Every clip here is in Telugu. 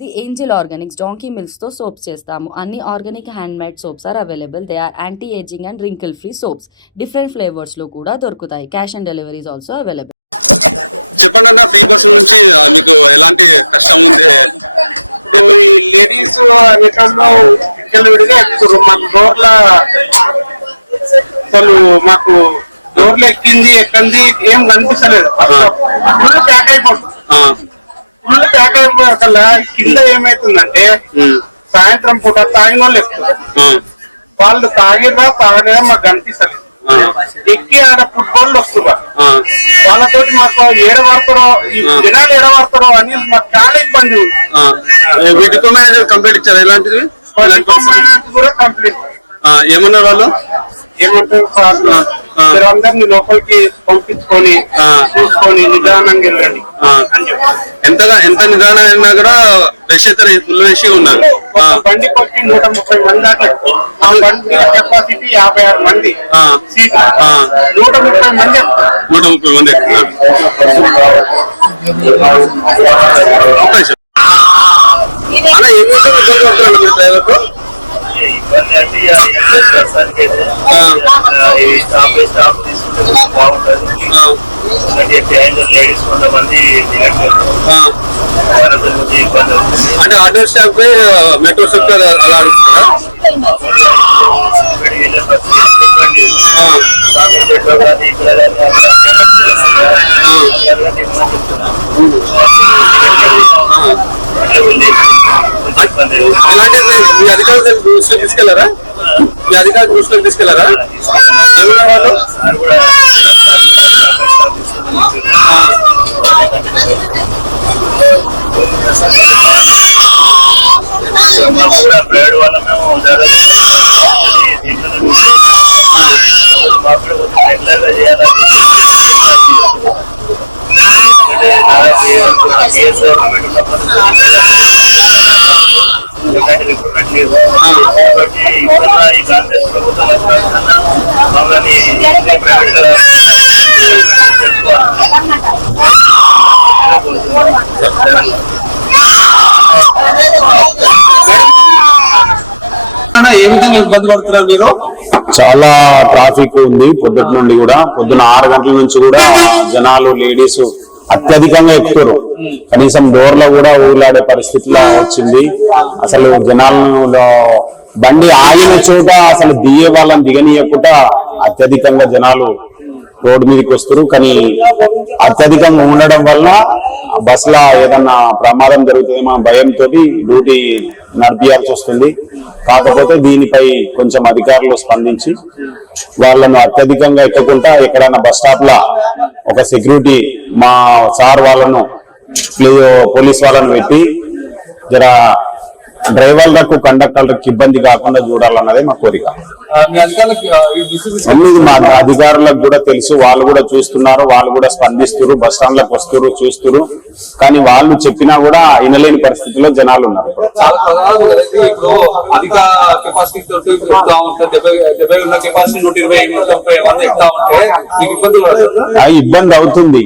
ది ఏంజిల్ ఆర్గానిక్స్ డాంకీ మిల్క్స్తో సోప్స్ చేస్తాము. అన్ని organic handmade soaps are available they are anti ageing and wrinkle free soaps different ఫ్లేవర్స్లో కూడా దొరుకుతాయి. Cash on deliveries also available చెప్పండి అన్న ఫ్రీ బస్ నుంచి మీకు ఎలాంటి కష్టం ఉంది? లేడీస్ విడిగా డోర్ల అసలు మాకు డోర్లు ఎక్కింది ఎక్కింది ఏం కనిపిస్తలేదు ఫుల్ ప్యాక్ అయిపోతుంది ఆ, ఫుల్ అయిపోయా కింద ఏమైతుందంటే సాయంత్రం పూట తాగిన వాళ్ళు ఎక్కుతారు ఆ, వాళ్ళు తాగిర్రా తాగలేదా మాకు కనిపిస్తలేదు. ఎక్కి ఆడ ఫుట్బాల్ వస్తున్నారు. వాళ్ళతోటి మాకు ఏడ పడతారో ఈ జనాలు ఏడ పడతారో అని మాకు చాలా ఇబ్బంది ఉంది. వీటితో మేనేజర్ కంప్లైంట్ ఇచ్చారు? వాళ్ళకి కూడా కంప్లీట్. ఆ, ఏమన్నారు వాళ్ళు? ఏమంటారు సార్. మీరు అందరిని లోపలికి పంపించుకొని. చూసుకొని నిదానంగా వెళ్ళండి ఆ. అని చెప్పారు ఎంతగా ఎంత నిదానం అయినా కూడా రష్ అయితే ఫుల్ రష్ ఉన్నారు బండి కొట్టి నూట ముప్పై మంది దాకా. ఆ బండి కెపాసిటీ యాభై ఆరు మంది ఆ. సీట్లు ఆ. నూట ముప్పై మంది. నూట ముప్పై మంది ఎక్కుతున్నారు. అన్న ఏమి ఇబ్బంది కొంతమంది దిగట్లేదు ఆ. వాళ్ళతో కొంచెం ఇబ్బంది అవుతుంది అంటే ఆటో స్టాప్ పై మెట్రో సెక్టర్ అలా అడుగుతున్నారా ఇక్కడికి ఇబ్బంది అవుతుంది. మీ అధికారులు దృష్టిలో తీసుకెళ్ళారా? మీ అధికారులు దృష్టిలో తీసుకెళ్ళారా? ఏమన్నా వాళ్ళు? ప్రైవేట్ వల్ల మేము మాకు కొంచెం రెగ్యులర్గా చేయాలని ఇప్పుడున్న ఈ కాంగ్రెస్ ప్రభుత్వం మమ్మల్ని ఏ విధంగా ఇబ్బంది పడుతున్నారు మీరు? చాలా ట్రాఫిక్ ఉంది పొద్దుటి నుండి కూడా. పొద్దున ఆరు గంటల నుంచి కూడా జనాలు లేడీస్ అత్యధికంగా ఎక్కుతారు కనీసం డోర్లో కూడా ఊలాడే పరిస్థితిలో వచ్చింది. అసలు జనాలను బండి ఆగిన చోట అసలు దిగే వాళ్ళని దిగనీయకుండా అత్యధికంగా జనాలు రోడ్డు మీదకి వస్తారు కానీ అత్యధికంగా ఉండడం వల్ల బస్సులో ఏదన్నా ప్రమాదం జరుగుతుందేమో భయంతో డ్యూటీ నడిపియాల్సి వస్తుంది. కాకపోతే దీనిపై కొంచెం అధికారులు స్పందించి వాళ్ళను అత్యధికంగా ఎక్కకుండా ఎక్కడైనా బస్ స్టాప్ లా ఒక సెక్యూరిటీ మా సార్ వాళ్ళను ప్లే- పోలీస్ వాళ్ళను పెట్టి జర డ్రైవర్లకు కండక్టర్లకు ఇబ్బంది కాకుండా చూడాలన్నదే మా కోరిక. మీ అధికారులకు ఈ డిసిప్లిన్ అన్ని మా అధికారులకు కూడా తెలుసు వాళ్ళు కూడా చూస్తున్నారు వాళ్ళు కూడా స్పందిస్తున్నారు బస్ స్టాండ్లకు వస్తున్నారు చూస్తున్నారు. కానీ వాళ్ళు చెప్పినా కూడా వినలేని పరిస్థితిలో జనాలు ఉన్నారు. ఇబ్బంది అవుతుంది.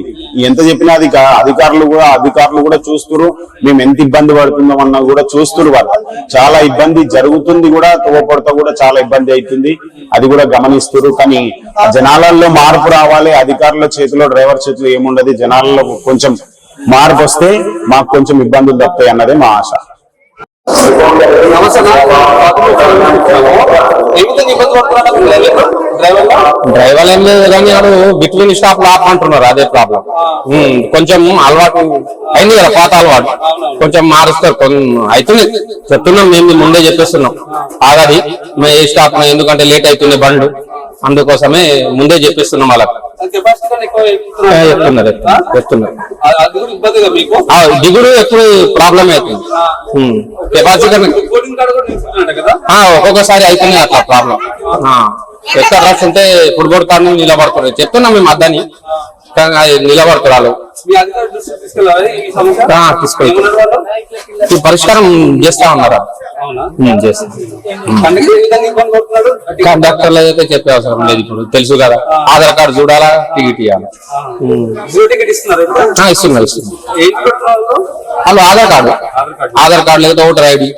ఎంత చెప్పినా అది అధికారులు కూడా అధికారులు కూడా చూస్తున్నారు మేము ఎంత ఇబ్బంది పడుతుందాం అన్నా కూడా చూస్తున్నారు వాళ్ళు. చాలా ఇబ్బంది జరుగుతుంది కూడా తోపడతా కూడా చాలా ఇబ్బంది అవుతుంది. అది కూడా గమనిస్తున్నారు కానీ ఆ జనాలలో మార్పు రావాలి. అధికారుల చేతిలో డ్రైవర్ చేతిలో ఏముండదు. జనాలలో కొంచెం మార్పు వస్తే మాకు కొంచెం ఇబ్బందులు తప్పుతాయి అన్నదే మా ఆశ. నమస్తే ఏ విధంగా ఇబ్బంది డ్రైవర్ ఏం లేదు కానీ వాడు బిట్వీన్ స్టాప్ లాప్ అంటున్నారు అదే ప్రాబ్లం కొంచెం అలవాటు అయింది కదా పాత అలవాటు. కొంచెం మారుస్తారు కొంచెం అవుతుంది చెప్తున్నాం మేము ముందే చెప్పేస్తున్నాం. ఆగది మేము ఏ స్టాప్ ఎందుకంటే లేట్ అవుతుంది బండ్లు. అందుకోసమే ముందే చెప్పిస్తున్నాం వాళ్ళకి. చెప్తున్నారు. చెప్తున్నారు దిగుడు ఎప్పుడు ప్రాబ్లం అవుతుంది. కెపాసిటీ ఒక్కొక్కసారి అవుతుంది అట్లా ప్రాబ్లం ఎక్కడ రష్ ఉంటే ఫుట్బాల్ కార్డు నిలబడుతున్నారు చెప్తున్నాం మేము అద్దని. నిలబడుతున్నారు వాళ్ళు? పరిష్కారం చేస్తా ఉన్నారు? కండక్టర్లు అయితే చెప్పే అవసరం లేదు ఇప్పుడు. తెలుసు కదా. ఆధార్ కార్డు చూడాలా? టికెట్ ఇవ్వాలి ఇస్తున్నారు ఇస్తున్నారు? వాళ్ళు? ఆధార్ కార్డు. ఆధార్ కార్డు. లేదా ఓటర్ ఐడి.